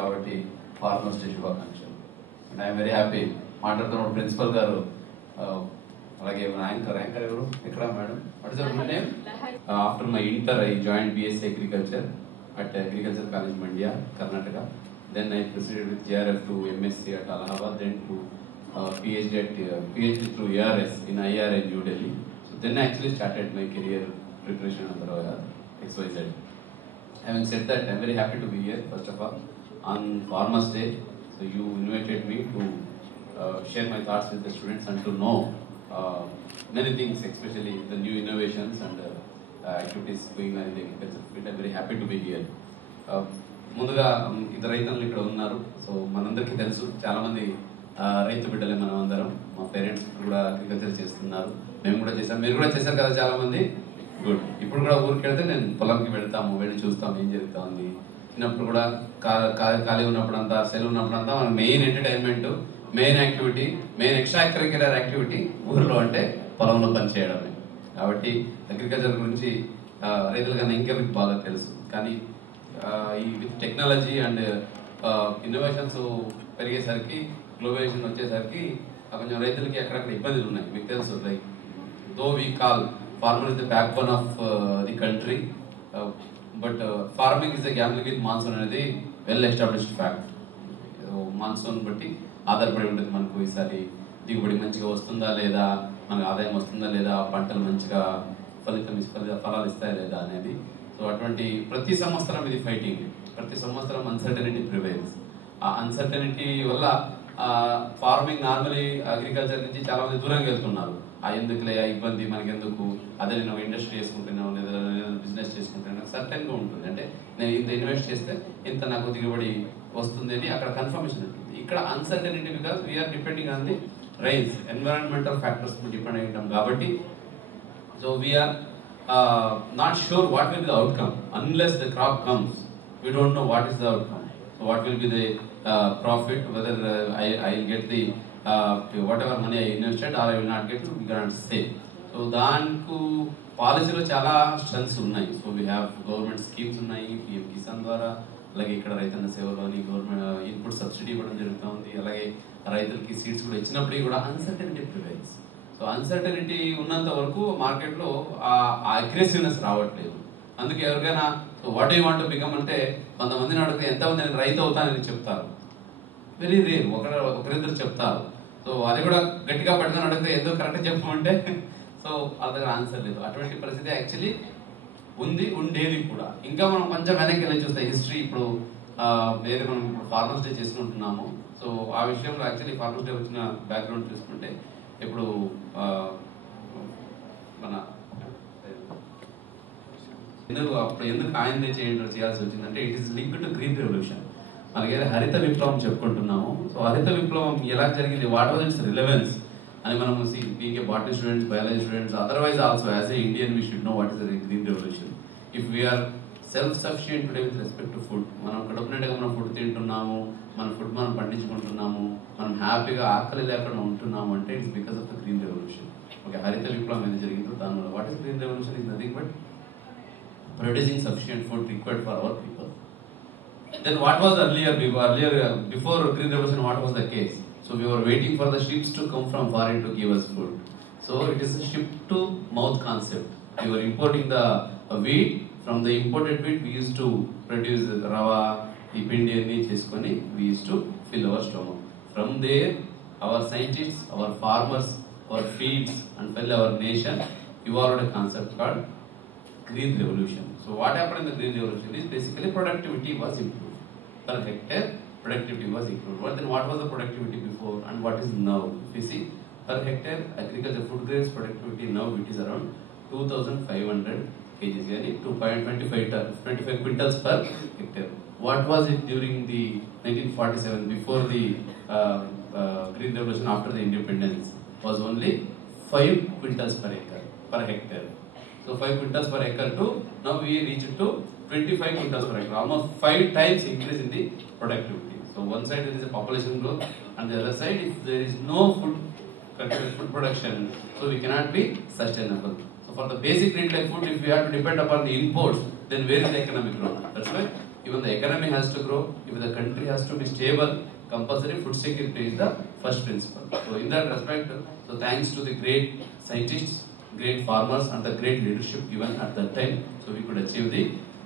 కాబట్టి farmers day శుభాకాంక్షలు. And I'm very happy మాట్లాడుతున్న ప్రిన్సిపల్ గారు, అలాగే యాంకర్ ఎవరు ఎక్కడ madam, what is your name? After my inter I join BSc Agriculture at Agriculture College Mandya, Karnataka. Then I proceeded with JRF to MSc at Allahabad, then to PhD through ARS in IRA New Delhi. So then I actually started my career preparation under XYZ. Having said that, I'm very happy to be here, first of all, on Farmers Day. So you invited me to share my thoughts with the students and to know many things, especially the new innovations and activities going on in the agriculture field. I'm very happy to be here. ముందుగా ఇద్దరు రైతులు ఇక్కడ ఉన్నారు. So మనందరికీ తెలుసు, చాలా మంది రైతు బిడ్డలే మనం అందరం. మా పేరెంట్స్ కూడా అగ్రికల్చర్ చేస్తున్నారు, మేము కూడా చేసాం, మీరు కూడా చేశారు కదా చాలా మంది. గుడ్. ఇప్పుడు కూడా ఊరికి వెళ్తే నేను పొలంకి వెళ్తాము, వెళ్ళి చూస్తాము ఏం జరుగుతా ఉంది. చిన్నప్పుడు కూడా ఖాళీ ఉన్నప్పుడంతా, సెలవు ఉన్నప్పుడంతా మన main entertainment, main activity, main extra curricular activity ఊరిలో అంటే పొలంలో పనిచేయడమే. కాబట్టి అగ్రికల్చర్ గురించి రైతుల కన్నా ఇంకెవరికి బాగా తెలుసు. కానీ ఈ విత్ టెక్నాలజీ అండ్ ఇన్నోవేషన్స్ పెరిగేసరికి, గ్లోబలైజేషన్ వచ్చేసరికి కొంచెం రైతులకి అక్కడక్కడ ఇబ్బందులు ఉన్నాయి. మీకు తెలుసు, like though we call farmer is the backbone of the country, but farming is a gambling with monsoon అనేది వెల్ ఎస్టాబ్లిష్డ్ ఫ్యాక్ట్. మాన్సూన్ బట్టి ఆధారపడి ఉంటుంది మనకు. ఈసారి దిగుబడి మంచిగా వస్తుందా లేదా, మనకు ఆదాయం వస్తుందా లేదా, పంటలు మంచిగా ఫలాలు ఇస్తాయా లేదా అనేది. సో అటువంటి ప్రతి సంవత్సరం ఇది ఫైటింగ్, ప్రతి సంవత్సరం అన్సర్టనిటీ ప్రివైల్స్. ఆ అన్సర్టనిటీ వల్ల ఫార్మింగ్, నార్మలీ అగ్రికల్చర్ నుంచి చాలా మంది దూరంగా వెళ్తున్నారు. ఎందుకులే ఇబ్బంది మనకెందుకు, అదే నేను ఇండస్ట్రీ చేసుకుంటున్నాను లేదా బిజినెస్ చేసుకుంటున్నాను సర్టెన్ గా ఉంటుంది. అంటే నేను ఇంత ఇన్వెస్ట్ చేస్తే ఇంత నాకు దిగుబడి వస్తుంది అని అక్కడ కన్ఫర్మేషన్ ఉంటుంది. ఇక్కడ uncertainty, because we are depending on the rains, environmental factors depend అయి ఉంటాం కాబట్టి. So we are not sure what will be the outcome unless the crop comes. We don't know what is the outcome. So what will be the profit, whether I will get the whatever money I invested or I will not get, we cannot say. So దానికి పాలసీలో చాలా strengths ఉన్నాయి. So we have government schemes ఉన్నాయి, PM Kisan ద్వారా, అలాగే ఇక్కడ రైతన్న సేవలోని government input subsidy ఇవ్వడం జరుగుతుంది. అలాగే రైతులకి సీడ్స్ కూడా ఇచ్చినప్పటికీ కూడా అన్సర్టనిటీ ప్రివైల్స్. సో అన్సర్టనిటీ ఉన్నంత వరకు మార్కెట్లో ఆ అగ్రెసివ్నెస్ రావట్లేదు. అందుకే ఎవరికైనా what you want to become అంటే కొంతమందిని అడిగితే ఎంతమంది నేను రైతు అవుతానని చెప్తారు. వెరీ రేర్, ఒకరిద్దరు చెప్తారు. సో అది కూడా గట్టిగా పట్టుకొని అడిగితే ఎందుకు కరెక్ట్ చెప్పమంటే సో అదే ఆన్సర్ లేదు. అటువంటి పరిస్థితి యాక్చువల్లీ ఉండేది కూడా. ఇంకా మనం కొంచెం వెనక్కి వెళ్ళి చూస్తే హిస్టరీ, ఇప్పుడు ఏది మనం ఫార్మర్స్ డే చేసుకుంటున్నాము. సో ఆ విషయంలో యాక్చువల్లీ ఫార్మర్స్ డే వచ్చిన బ్యాక్గ్రౌండ్ చూసుకుంటే, ఇప్పుడు మన ఎందుకు ఆయన చేయాల్సి వచ్చిందంటే, it is link to green revolution. మనకి ఏదో హరిత విప్లవం చెప్పుకుంటున్నాము. సో హరిత విప్లవం ఎలా జరిగింది, వాట్ వాజ్ ఇట్స్ రిలవెన్స్ అని మనం being botany students, biology students, otherwise also as a Indian we should know what is the green revolution. If we are self sufficient today with respect to food, మనం కడుపునట్టుగా మనం food తింటున్నాము, మన food మనం పండించుకుంటున్నాము, మనం హ్యాపీగా ఆకలి లేకుండా ఉంటున్నాము అంటే it's because of the green revolution. Okay, హరిత విప్లవం ఏది జరిగిందో దానివల్ల. What is green revolution is nothing but producing sufficient food required for our people. Then what was earlier before green revolution, what was the case? So we were waiting for the ships to come from foreign to give us food. So it is a ship to mouth concept. We were importing the wheat. From the imported wheat we used to produce rava, pindi anni cheskoni we used to fill our stomach. From there our scientists, our farmers, our fields and fill our nation evolved a concept called green revolution. So what happened in the green revolution is basically productivity was improved. Per hectare productivity was improved. But then what was the productivity before and what is now? If you see, per hectare agriculture food grains productivity now it is around 2,500 kgs, yani 2.25 quintals per hectare. What was it during the 1947, before the green revolution, after the independence? Was only 5 quintals per acre per hectare. So 5 quintals per acre to now we reached to 25 quintals per acre, almost 5 times increase in the productivity. So one side there is a population growth, and the other side, if there is no food production, so we cannot be sustainable. So for the basic need like food, if we have to depend upon the imports, then where is the economic growth? That's why even the economy has to grow, even the country has to be stable, compulsory food security is the first principle. So in that respect, so thanks to the great scientists, great farmers and the great leadership given at that time, so we could achieve the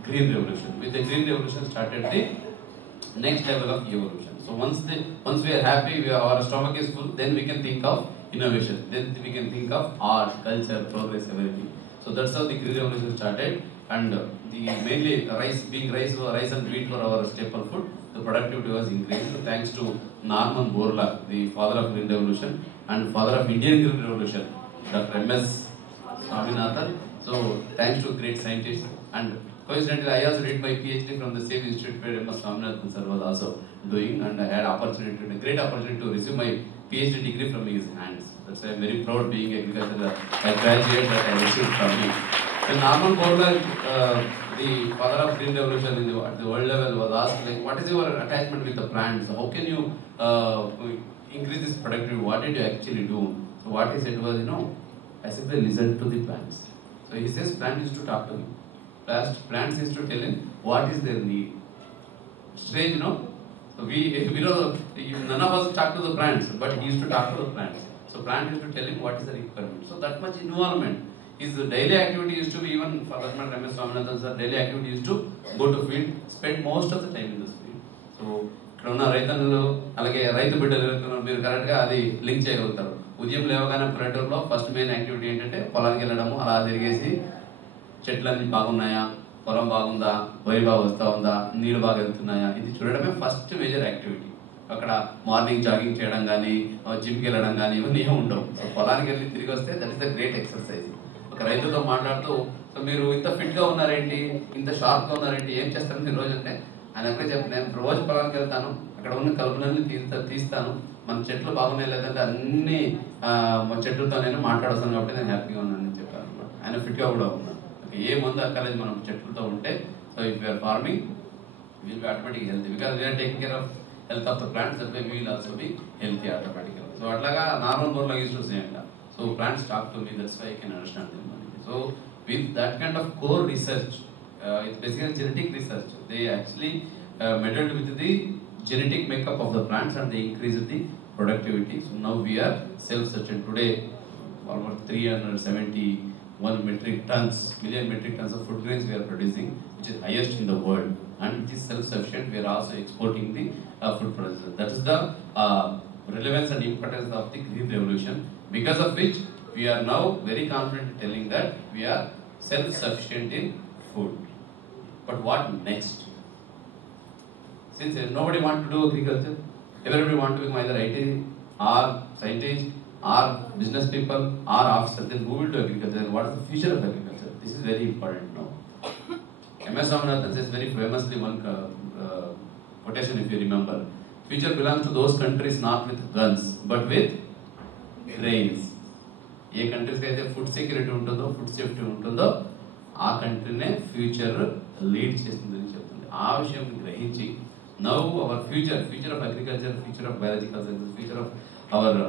green revolution. With the green revolution started the next level of evolution. So once we are happy, our stomach is full, then we can think of innovation. Then we can think of art, culture, progress, everything. So that's how the green revolution started. And the mainly rice and wheat were our staple food. The productivity was increased. So thanks to Norman Borlaug, the father of green revolution and father of Indian green revolution, Dr. M.S. Swaminathan. So thanks to great scientists, and coincidentally I also did my PhD from the same institute where M.S. Swaminathan sir was also doing, and I had a great opportunity to receive my PhD degree from his hands. That's why I'm very proud being agriculture. I graduated that I received from him. When Norman Borlaug, the father of green revolution at the world level, was asked, like, what is your attachment with the plants? How can you increase this productivity? What did you actually do? So what he said was, I simply listened to the plants. So he says plant used to talk to me. Plants used to tell him what is their need. Strange, So we know none of us talk to the plants, but he used to talk to the plants. So plant used to tell him what is the requirement. So that much involvement. His daily activity used to be, even for that matter, M.S. Swaminathan sir, daily activity used to go to field, spend most of the time in this field. So ఇక్కడ ఉన్న రైతన్నులు అలాగే రైతు బిడ్డలు మీరు కరెక్ట్గా అది link చేయగలుగుతారు. ఉదయం లేవగానే పల్లెటూరులో ఫస్ట్ మెయిన్ యాక్టివిటీ ఏంటంటే పొలానికి వెళ్ళడము, అలా తిరిగేసి చెట్లన్నీ బాగున్నాయా, పొలం బాగుందా, వరి బాగా వస్తూ ఉందా, నీళ్ళు బాగా వెళ్తున్నాయా, ఇది చూడడమే ఫస్ట్ మేజర్ యాక్టివిటీ. అక్కడ మార్నింగ్ జాగింగ్ చేయడం కానీ, జిమ్కి వెళ్ళడం కానీ ఇవన్నీ ఏమి ఉండవు. సో పొలానికి వెళ్ళి తిరిగి వస్తే that is the great exercise. ఒక రైతుతో మాట్లాడుతూ, సో మీరు ఇంత ఫిట్గా ఉన్నారేంటి, ఇంత షార్ప్గా ఉన్నారేంటి, ఏం చేస్తారు మీరు రోజు అంటే, ఆయన ఎక్కడ చెప్పి నేను రోజు పొలానికి వెళ్తాను, అక్కడ ఉన్న కలుపులన్నీ తీస్తాను, మన చెట్లు బాగున్నాయి లేదంటే అన్ని చెట్లతో నేను మాట్లాడుతాను కాబట్టి నేను హ్యాపీగా ఉన్నానని చెప్పాను అనమాట. ఆయన ఫిట్గా కూడా ఉన్నాను. ఏ మందు అక్కర్లేదు మనం చెట్లతో ఉంటే. So if you are farming will be automatic healthy, because we are taking care of health of the plants, that way we will also be healthy automatically. So atlaga Norman Borlaug used to say anta. So plants talk to me, that's why I can understand them. So with that kind of core research, it's basically genetic research. They actually meddled with the genetic makeup of the plants and they increased the productivity. So now we are self-sufficient. Today almost 371 million metric tons of food grains we are producing, which is highest in the world, and it is self-sufficient. We are also exporting the food products. That is the relevance and importance of the green revolution, because of which we are now very confident telling that we are self-sufficient in food. But what next? Since nobody wants to do agriculture, everybody wants to become either IT or scientist or business people or officers, then who will do agriculture? What is the future of agriculture? This is very important now. M.S. Swaminathan says very famously one quotation, if you remember, future belongs to those countries not with guns but with grains. ఏ కంట్రీస్కి అయితే food security ఉంటుందో, food safety ఉంటుందో, ఆ కంట్రీనే future lead చేస్తుందని చెప్తుంది. ఆ విషయం గ్రహించి now our future of agriculture, future of biological sciences, future of our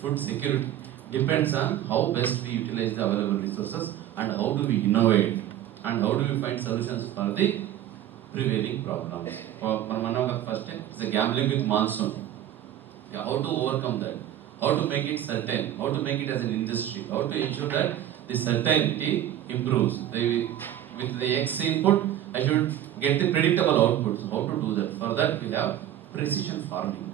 food security depends on how best we utilize the available resources and how do we innovate and how do we find solutions for the prevailing problems. First is the gambling with monsoon. Yeah, how to overcome that? How to make it certain? How to make it as an industry? How to ensure that the certainty improves? With the X input, I should get the predictable outputs. How to do that? For that, we have precision farming.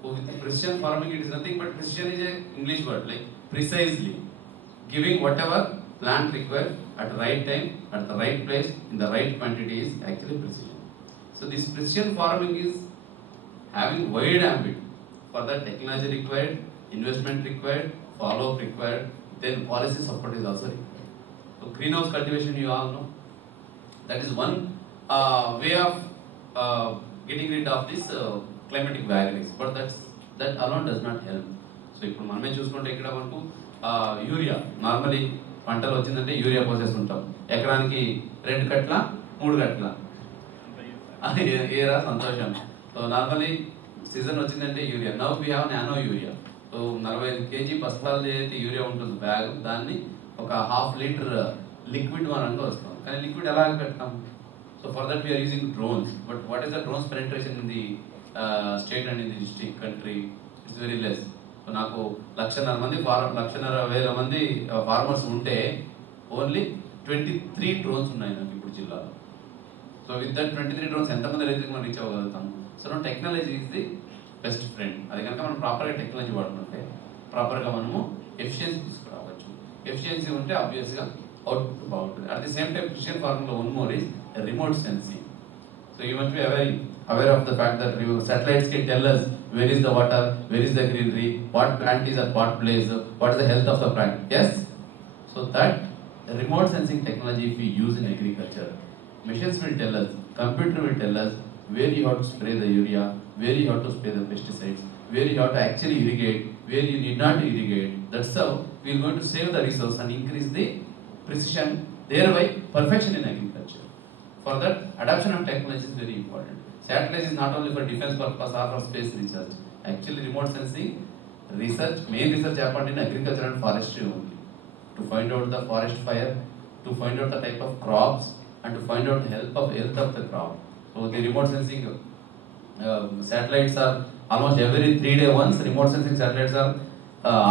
So with the precision farming, it is nothing but precision is an English word, like precisely giving whatever plant requires at the right time, at the right place, in the right quantity is actually precision. So this precision farming is having wide ambit. For that, technology required, investment required, follow-up required, then policy support is also required. So greenhouse cultivation, you all know, that is one way of getting rid of this climatic variables, but that alone does not help. So ఇప్పుడు మనమే చూసుకుంటే ఇక్కడ మనకు urea, normally పంటలు వచ్చిందంటే urea పోసేస్తుంటాం. ఎకరానికి 2 కట్ల 3 కట్ల ఏరా సంతోషం. సో నార్మలీ సీజన్ వచ్చిందంటే urea. Now we have nano urea. So 45 kg పసలాలు ఏదైతే యూరియా ఉంటుంది బ్యాగ్, దాన్ని ఒక ½ లీటర్ లిక్విడ్ వనంగా వస్తాం. కానీ లిక్విడ్ ఎలా పెడతాం? So So for that we are using drones. But what is the drones penetration in the state and in the district country? It's very less. So నాకు 1,00,000 మంది 1,00,000 మంది ఫార్మర్స్ ఉంటే ఓన్లీ 23 డ్రోన్స్ ఉన్నాయి నాకు ఇప్పుడు జిల్లాలో. సో విత్ దట్ 23 డ్రోన్స్ ఎంతమంది రైతులకు మనం రీచ్ అవ్వగలుగుతాము. So technology is the best friend. అది కనుక మనం ప్రాపర్గా టెక్నాలజీ వాడుకుంటే ప్రాపర్గా మనము ఎఫిషియన్సీ తీసుకురావచ్చు. ఎఫిషియన్సీ ఉంటే ఆబ్వియస్గా అవుట్పుట్ బాగుంటుంది. At the same time precision farming లో one more is remote sensing. So you must be aware of the fact that satellites can tell us where is the water, where is the greenery, what plant is at what place, what is the health of the plant. Yes? So that remote sensing technology if we use in agriculture, machines will tell us, computer will tell us where you have to spray the urea, where you have to spray the pesticides, where you have to actually irrigate, where you need not irrigate. That's how we are going to save the resource and increase the precision, thereby perfection in agriculture. For that, adoption of technology is very important. Satellite is not only for defense purpose or for space research. Actually, remote sensing research, main research happened in agriculture and forestry only. To find out the forest fire, to find out the type of crops, and to find out the health of the crop. So the remote sensing satellites are almost every 3 days once. Remote sensing satellites are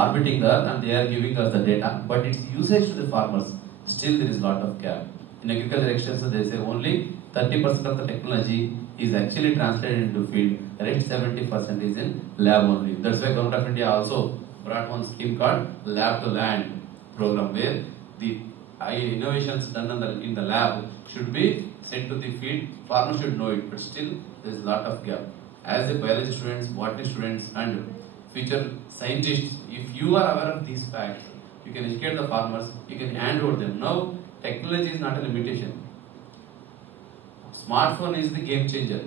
orbiting the Earth and they are giving us the data. But its usage to the farmers, still there is lot of gap. In agriculture extension, they say only 30% of the technology is actually translated into field. The rest 70% is in lab only. That's why Government of India also brought one scheme called Lab to Land program, where the innovations done in the lab should be sent to the field. Farmers should know it, but still there is a lot of gap. As the biology students, botany students, and future scientists, if you are aware of these facts, you can educate the farmers. You can hand over them. Now, technology is not a limitation. Smartphone is the game changer.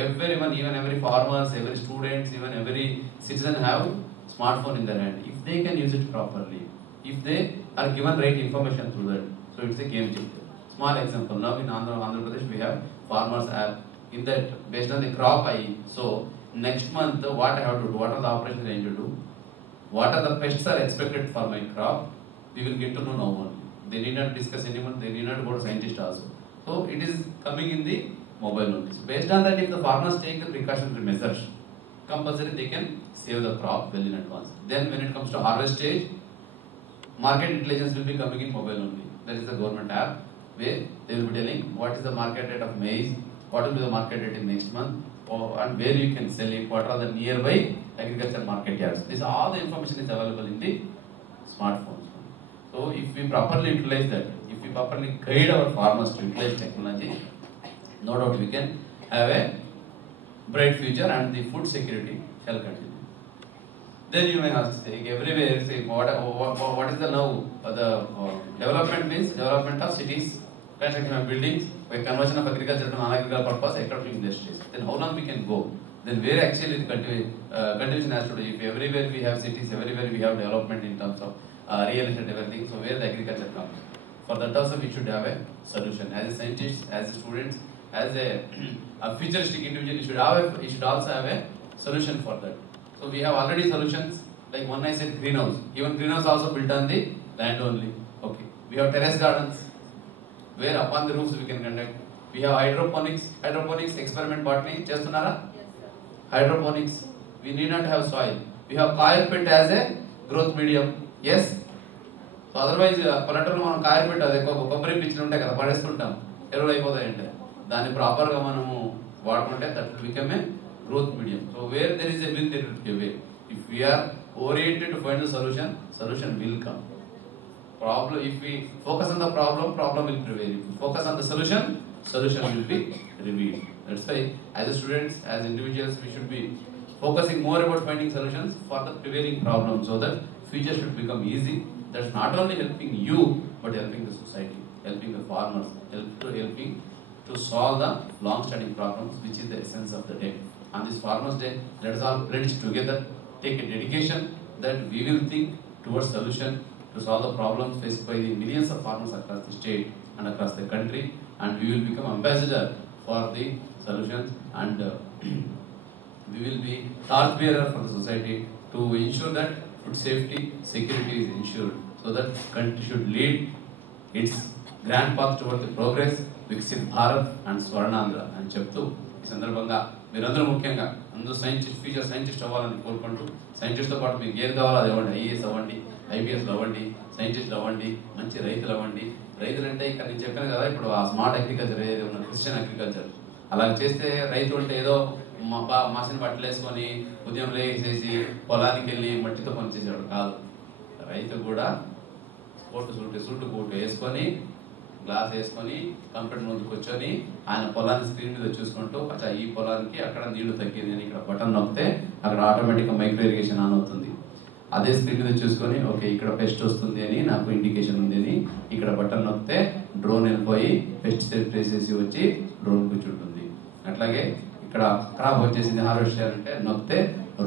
Everyone, even every farmers, every students, even every citizen have smartphone in their hand. If they can use it properly, if they are given right information through that, so it's a game changer. Small example. Now in Andhra Pradesh we have farmers app. In that, based on the crop I sow, next month what I have to do, what are the operations I need to do, what are the pests are expected for my crop, we will get to know now only. They need not discuss anyone, they need not go to scientist also. So it is coming in the mobile only. So based on that, if the farmers take the precautionary measures, compulsory they can save the crop well in advance. Then when it comes to harvest stage, market intelligence will be coming in mobile only. That is the government app where they will be telling what is the market rate of maize, what will be the market rate in next month, and where you can sell it, what are the nearby agriculture market yards. This all the information is available in the smartphones. So if we properly utilize that, if we properly guide our farmers to utilize technology, no doubt we can have a bright future and the food security shall continue. Then you may ask, everywhere say what is the now the development means development of cities, construction of buildings, by conversion of agriculture to non-agricultural purpose, economic industries. Then how long we can go? Then where actually the continuation has to do? If everywhere we have cities, everywhere we have development in terms of real estate, everything. So where the agriculture comes? For that also we should have a solution. As a scientist, as a students, as a futuristic individual, you should also have a solution for that. So we have already solutions. Like one I said greenhouse. Even greenhouse also built on the land only. Okay. We have terrace gardens where upon the roofs we can conduct. We have hydroponics. Hydroponics experiment botany. Chestunara? Yes, sir. Hydroponics. We need not have soil. We have coir pit as a growth medium. Yes. So otherwise పల్లెటూరులో మనం కాయ పెట్టి అది కొబ్బరి పిచ్చులు ఉంటాయి కదా పడేస్తుంటాం, ఎరువులు అయిపోతాయంటే దాన్ని ప్రాపర్గా మనము వాడుకుంటే that become a growth medium. So where there is a will there will be a way. If we are oriented to find the solution will come. Problem, if we focus on the problem will prevail. If we focus on the solution will be revealed. That's why as a students, as individuals, we should be focusing more about finding solutions for the prevailing problem, so that future should become easy. That's not only helping you, but helping the society, helping the farmers, helping to solve the long-standing problems, which is the essence of the day. On this Farmers' Day, let us all pledge together, take a dedication that we will think towards solution to solve the problems faced by the millions of farmers across the state and across the country, and we will become ambassador for the solutions, and we will be torchbearer for the society to ensure that food safety, security is ensured, so that country should lead its grand path towards the progress, Viksit Bharat and Swarnandhra అని చెప్తూ ఈ సందర్భంగా మీరందరూ ముఖ్యంగా అందరూ future scientist అవ్వాలని కోరుకుంటూ, సైంటిస్ట్తో పాటు మీకు ఏది కావాలో అది అవ్వండి, ఐఏఎస్ అవ్వండి, ఐపీఎస్లు అవ్వండి, సైంటిస్టులు అవ్వండి, మంచి రైతులు అవ్వండి. రైతులు అంటే ఇక్కడ నేను చెప్పాను కదా, ఇప్పుడు ఆ స్మార్ట్ అగ్రికల్చర్ ఏదైతే ఉన్న క్రిస్టియన్ అగ్రికల్చర్ అలా చేస్తే రైతు అంటే ఏదో మాసిన బట్టలు వేసుకొని ఉదయం లేచేసి పొలానికి వెళ్ళి మట్టితో పనిచేసేవాడు కాదు. రైతు కూడా సూటు కోటు వేసుకొని గ్లాస్ వేసుకొని కంప్యూటర్ ముందు కూర్చొని ఆయన పొలాన్ని స్క్రీన్ మీద చూసుకుంటూ అచ్చా ఈ పొలానికి అక్కడ నీళ్లు తగ్గింది అని ఇక్కడ బటన్ నొక్కితే అక్కడ ఆటోమేటిక్గా మైక్రో ఇరిగేషన్ ఆన్ అవుతుంది. అదే స్క్రీన్ మీద చూసుకొని ఓకే ఇక్కడ పెస్ట్ వస్తుంది అని నాకు ఇండికేషన్ ఉంది అని ఇక్కడ బటన్ నొక్కితే డ్రోన్ వెళ్ళిపోయి పెస్టిసైడ్ చేసేసి వచ్చి డ్రోన్ కూర్చుంటుంది. అట్లాగే ఇక్కడ క్రాప్ వచ్చేసింది హార్వెస్ట్ చేయాలంటే నొక్కితే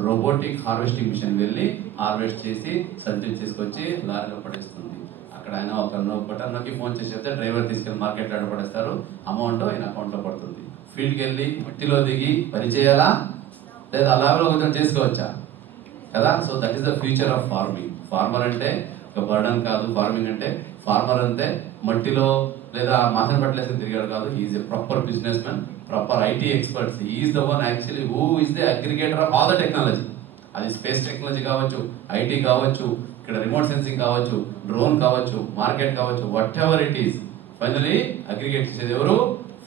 రోబోటిక్ హార్వెస్టింగ్ మిషన్ వెళ్ళి హార్వెస్ట్ చేసి సంచులు తీసుకొచ్చి లారీలో పడేస్తుంది. అక్కడ ఆయన ఒక బటన్ నొక్కి ఫోన్ చేసి చెప్తే డ్రైవర్ తీసుకెళ్లి మార్కెట్లో పడేస్తారు, అమౌంట్ ఆయన అకౌంట్లో పడుతుంది. ఫీల్డ్కి వెళ్ళి మట్టిలో దిగి పని చేయాలా లేదా అలాగే కొంచెం చేసుకోవచ్చా కదా. So that is the future of farming. Farmer అంటే ఒక బర్డన్ కాదు. ఫార్మింగ్ అంటే ఫార్మర్ అంతే మట్టిలో లేదా మాసం పట్టలేసి తిరిగాడు కాదు. Is a proper business man, proper IT experts. Is the one actually who is the aggregator of all the technology. అది స్పేస్ టెక్నాలజీ కావచ్చు, ఐటీ కావచ్చు, ఇక్కడ రిమోట్ సెన్సింగ్ కావచ్చు, డ్రోన్ కావచ్చు, మార్కెట్ కావచ్చు, whatever it is, finally aggregate చేసేది ఎవరు?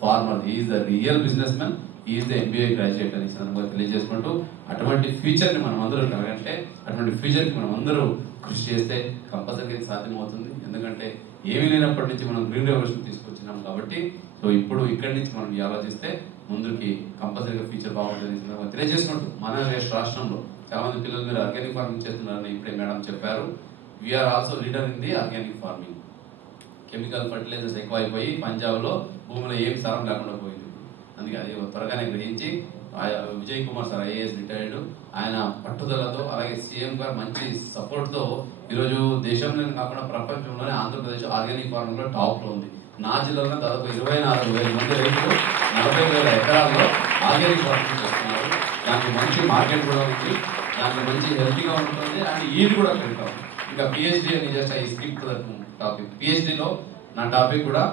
Farmer. Is the real business man, is the MBA graduate అని సందర్భంగా తెలియజేసుకుంటూ అటువంటి ఫ్యూచర్ ని మనం అందరూ కలగంటే, అటువంటి ఫ్యూచర్ కి మనం అందరూ కృషి చేస్తే కంపల్సరీ సాధ్యమవుతుంది. ఎందుకంటే ఏమీ లేనప్పటి నుంచి మనం గ్రీన్ రెవల్యూషన్ తీసుకొచ్చినాం కాబట్టి, సో ఇప్పుడు ఇక్కడి నుంచి మనం ఆలోచిస్తే ముందుకి కంపల్సరీగా ఫ్యూచర్ బాగుంటుంది తెలియజేసుకుంటూ, మన రాష్ట్రంలో చాలా మంది పిల్లలు మీరు ఆర్గానిక్ ఫార్మింగ్ చేస్తున్నారని ఇప్పుడే మేడం చెప్పారు. We are also leader in the organic farming. Chemical fertilisers ఎక్కువ అయిపోయి పంజాబ్ లో భూమిలో ఏం సారం లేకుండా పోయింది. అందుకే అది త్వరగానే గ్రహించి Vijay Kumar sir IAS retired, ఆయన పట్టుదలతో అలాగే సీఎం గారు మంచి సపోర్ట్ తో ఈరోజు దేశంలోనే కాకుండా ప్రపంచంలోనే ఆంధ్రప్రదేశ్ ఆర్గానిక్ ఫార్మింగ్ లో టాప్ లో ఉంది. నా జిల్లాలో దాదాపు 24,000 మంది రైతులు 40,000 ఎకరాల్లో ఆర్గానిక్ ఫార్మింగ్ చేస్తున్నారు. దానికి మంచి మార్కెట్ కూడా ఉంది, దానికి మంచి హెల్తీగా ఉంటుంది అండ్ ఈడ్ కూడా పెడతాం. ఇంకా పిహెచ్డి అని జస్ట్ ఐ స్కిప్ టాపిక్. పిహెచ్డిలో నా టాపిక్ కూడా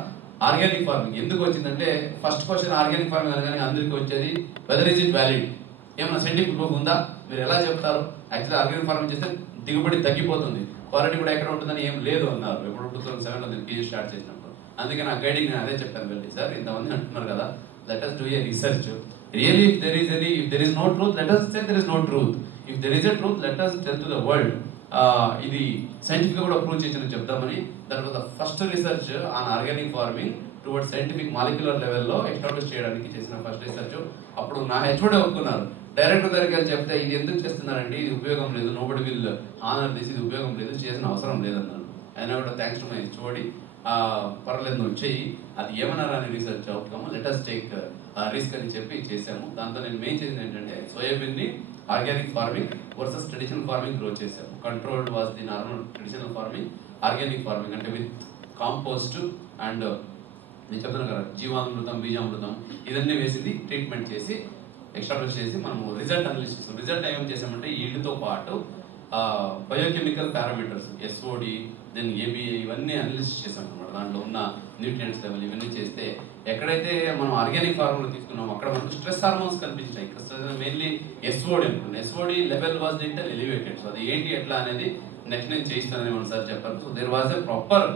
ఆర్గానిక్ ఫార్మింగ్. ఎందుకు వచ్చిందంటే ఫస్ట్ క్వశ్చన్ ఆర్గానిక్ ఫార్మింగ్ అనగానే అందరికీ వచ్చేది వెదర్ ఇస్ ఇట్ వ్యాలిడ్, ఏమైనా సైంటిఫిక్ ప్రూఫ్ ఉందా, మీరు ఎలా చెప్తారు? యాక్చువల్లీ ఆర్గానిక్ ఫార్మింగ్ చేస్తే దిగుబడి తగ్గిపోతుంది, క్వాలిటీ కూడా ఎక్కడ ఉంటుందని ఏం లేదు అన్నారు. ఎప్పుడు 2007లో నేను పిహెచ్ స్టార్ట్ చేసినప్పుడు. అందుకే నా గైడింగ్ నేను అదే చెప్పాను, వెళ్ళి సార్ ఇంతమంది అంటున్నారు కదా, let us do a research. Really, if there is no truth, let us say there is no truth. If there is a truth, let us tell to the world. ఇది scientific కూడా prove చేసి చెప్తామని that was the first research on organic farming towards scientific molecular లెవెల్లో establish చేయడానికి చేసిన first research. అప్పుడు నా HOD ఒప్పుకున్నారు. డైరెక్టర్ దగ్గరికి వెళ్ళి చెప్తే ఇది ఎందుకు చేస్తున్నారంటే ఇది ఉపయోగం లేదు, నోబడి విల్ ఆనర్ దిస్, ఇది ఉపయోగం లేదు, చేసిన అవసరం లేదన్నారు. అయినా కూడా థ్యాంక్స్ టు మై హెచ్ఓడి, పర్లేదు నువ్వు చెయ్యి, అది ఏమన్నారు అని research outcome, let us take risk అని చెప్పి చేసాము. దాంతో నేను మెయిన్ చేసింది ఏంటంటే సోయాబీన్ ని organic farming versus traditional farming grow చేశాము. Controlled was the normal traditional farming. Organic farming అంటే విత్ కాంపోస్ట్ అండ్ నేను చెప్తున్నాను కదా జీవామృతం, బీజామృతం ఇదన్నీ వేసింది ట్రీట్మెంట్ చేసి ఎక్స్టాబ్లిష్ చేసి మనము రిజల్ట్ అనలిస్ట్ చేసాం. రిజల్ట్ ఏం చేసామంటే ఈల్డ్తో పాటు biochemical parameters SOD then ABI ఇవన్నీ అనలిస్ట్ చేసాం అనమాట. దాంట్లో ఉన్న న్యూట్రియంట్స్ లెవెల్ ఇవన్నీ చేస్తే ఎక్కడైతే మనం ఆర్గానిక్ ఫార్ములా తీసుకున్నాం అక్కడ మనకు స్ట్రెస్ హార్మోన్స్ కనిపించాయి. మెయిన్లీ ఎస్ఓడి అనుకున్నాను. SOD level was little elevated. So అది ఏంటి ఎట్లా అనేది నెక్స్ట్ నేను చేయిస్తానని మనం సార్ చెప్పారు. So there was a proper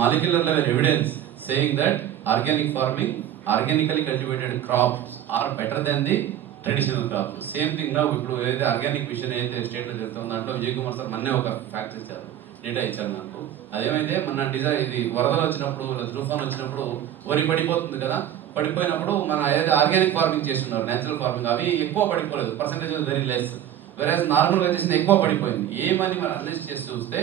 molecular level evidence saying that organic farming, organically cultivated crops are better than the traditional crop. Same thing నా ఇప్పుడు ఏదైతే ఆర్గానిక్ మిషన్ ఏదైతే స్టేట్ లో జరుగుతుందో దాంట్లో విజయ్ కుమార్ సార్ మొన్నే ఒక ఫ్యాక్ట్ ఇచ్చారు, డేటా ఇచ్చారు నాకు. అదేమైతే మన ఇది వరదలు వచ్చినప్పుడు తుఫాన్ వచ్చినప్పుడు వరి పడిపోతుంది కదా, పడిపోయినప్పుడు మన ఏదైతే ఆర్గానిక్ ఫార్మింగ్ చేస్తున్నారు నేచురల్ ఫార్మింగ్ అవి ఎక్కువ పడిపోలేదు, పర్సెంటేజ్ వెరీ లెస్. వెరాజ్ నార్మల్ గా చేసింది ఎక్కువ పడిపోయింది. ఏమని మనం అనలైజ్ చేసి చూస్తే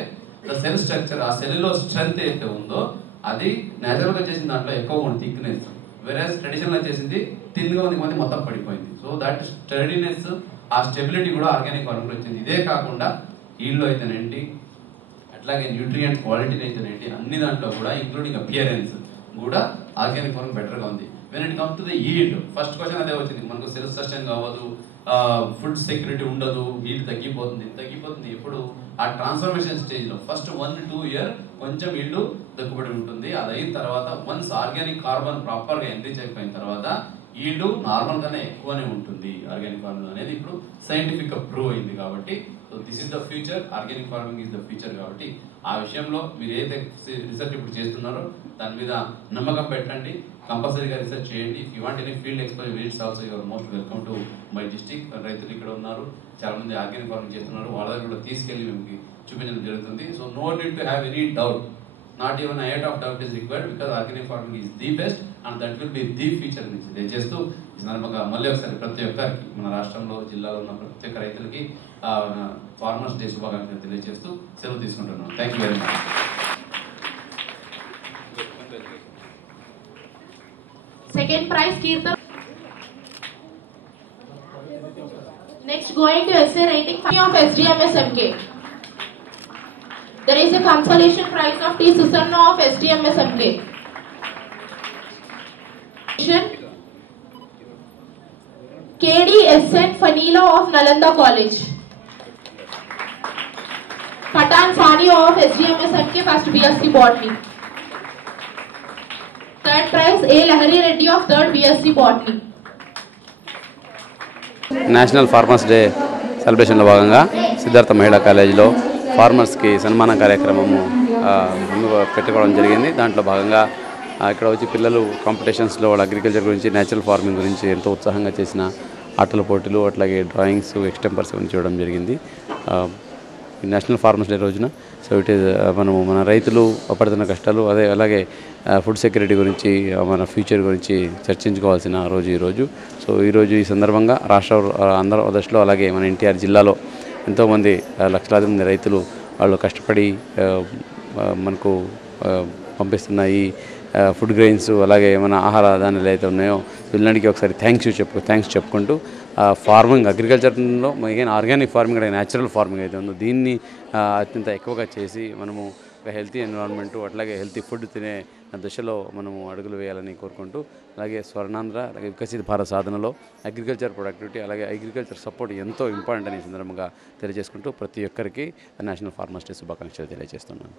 సెల్ స్ట్రక్చర్, ఆ సెల్ లో స్ట్రెంత్ ఏదైతే ఉందో అది నేచురల్ గా చేసిన దాంట్లో ఎక్కువ ఉంది థిక్నెస్. వెరాజ్ ట్రెడిషనల్ గా చేసింది తిన్గా ఉంది, మంది మొత్తం పడిపోయింది. సో దట్ స్టెడినెస్, ఆ స్టెబిలిటీ కూడా ఆర్గానిక్ ఫార్మింగ్ లో వచ్చింది. ఇదే కాకుండా ఈల్డ్ అయితేనేంటి, అట్లాగే న్యూట్రియంట్ క్వాలిటీ అయితేనేంటి, అన్ని దాంట్లో కూడా ఇంక్లూడింగ్ అపియరెన్స్ కూడా ఆర్గానిక్ ఫార్మింగ్ బెటర్ గా ఉంది. When it come to the yield, first question అదే వచ్చింది, మనకు సెల్ఫ్ సస్టైన్ కావదు, ఫుడ్ సెక్యూరిటీ ఉండదు, ఈల్డ్ తగ్గిపోతుంది. ఎప్పుడు ఆ ట్రాన్స్ఫర్మేషన్ స్టేజ్ లో ఫస్ట్ 1-2 ఇయర్ కొంచెం ఈల్డ్ తగ్గుబడి ఉంటుంది. అది అయిన తర్వాత వన్స్ ఆర్గానిక్ కార్బన్ ప్రాపర్ గా ఎన్రిచ్ అయిపోయిన తర్వాత ఈల్డ్ నార్మల్ గానే ఎక్కువనే ఉంటుంది ఆర్గానిక్ ఫార్మింగ్ అనేది. ఇప్పుడు సైంటిఫిక్ గా ప్రూవ్ అయింది కాబట్టి so this is the future, organic farming is the future. కాబట్టి ఆ విషయంలో మీరు ఏదైతే రీసెర్చ్ ఇప్పుడు చేస్తున్నారో దాని మీద నమ్మకం పెట్టండి, కంపల్సరీగా రీసెర్చ్ చేయండి. If you want any field exposure visits also your most welcome to my district. రైతులు ఇక్కడ ఉన్నారు, చాలా మంది ఆర్గానిక్ ఫార్మింగ్ చేస్తున్నారు, వాళ్ళ దగ్గర కూడా తీసుకెళ్లి మీకు చూపించడం జరుగుతుంది. So no need to have any doubt, not even iota of doubt is required, because organic farming is the best and that will be the future నుంచి తెలియజేస్తూ ఈ సందర్భంగా మళ్ళీ ఒకసారి ప్రతి ఒక్కరికి మన రాష్ట్రంలో జిల్లాలో ఉన్న ప్రతి ఒక్క రైతులకి ఫార్మర్స్ డే శుభాకాంక్షలు తెలియజేస్తూ సెలవు తీసుకుంటున్నాను. Thank you very much. Second prize, Kirtan. Next, going to essay writing of SDMSMK. There is a consolation prize of T. Susanna of SDMSMK. KDSN Fanila of Nalanda College. Patan Sani of SDMSMK first BSc Botany. Third prize A. Lahari Reddy of 3rd BSc Botany. National farmers day సెలబ్రేషన్లో భాగంగా సిద్ధార్థ మహిళా కాలేజీలో ఫార్మర్స్కి సన్మాన కార్యక్రమము పెట్టుకోవడం జరిగింది. దాంట్లో భాగంగా ఇక్కడ వచ్చి పిల్లలు కాంపిటీషన్స్లో వాళ్ళ అగ్రికల్చర్ గురించి, నేచురల్ ఫార్మింగ్ గురించి ఎంతో ఉత్సాహంగా చేసిన ఆటల పోటీలు, అట్లాగే డ్రాయింగ్స్, ఎక్స్టెంపర్స్ గురించి చూడడం జరిగింది నేషనల్ ఫార్మర్స్ డే రోజున. సో ఇట్ ఈస్ మన రైతులు పడుతున్న కష్టాలు, అలాగే ఫుడ్ సెక్యూరిటీ గురించి, మన ఫ్యూచర్ గురించి చర్చించుకోవాల్సిన రోజు ఈరోజు. సో ఈరోజు ఈ సందర్భంగా ఆంధ్రప్రదేశ్లో అలాగే మన ఎన్టీఆర్ జిల్లాలో ఎంతోమంది లక్షలాది మంది రైతులు వాళ్ళు కష్టపడి మనకు పంపిస్తున్న ఈ ఫుడ్ గ్రెయిన్స్, అలాగే మన ఆహార ధాన్యాలు అయితే ఉన్నాయో వీళ్ళందరికీ ఒకసారి థ్యాంక్స్ చెప్పుకుంటూ ఫార్మింగ్, అగ్రికల్చర్లో main organic farming, natural farming అయితే ఉందో దీన్ని అత్యంత ఎక్కువగా చేసి మనము ఒక హెల్తీ ఎన్విరాన్మెంట్, అట్లాగే హెల్తీ ఫుడ్ తినే దశలో మనము అడుగులు వేయాలని కోరుకుంటూ, అలాగే స్వర్ణాంధ్ర, అలాగే వికసిత భారత్ సాధనలో అగ్రికల్చర్ ప్రొడక్టివిటీ, అలాగే అగ్రికల్చర్ సపోర్ట్ ఎంతో ఇంపార్టెంట్ అనే సందర్భంగా తెలియజేసుకుంటూ ప్రతి ఒక్కరికి నేషనల్ ఫార్మర్స్ డే శుభాకాంక్షలు తెలియజేస్తున్నాను.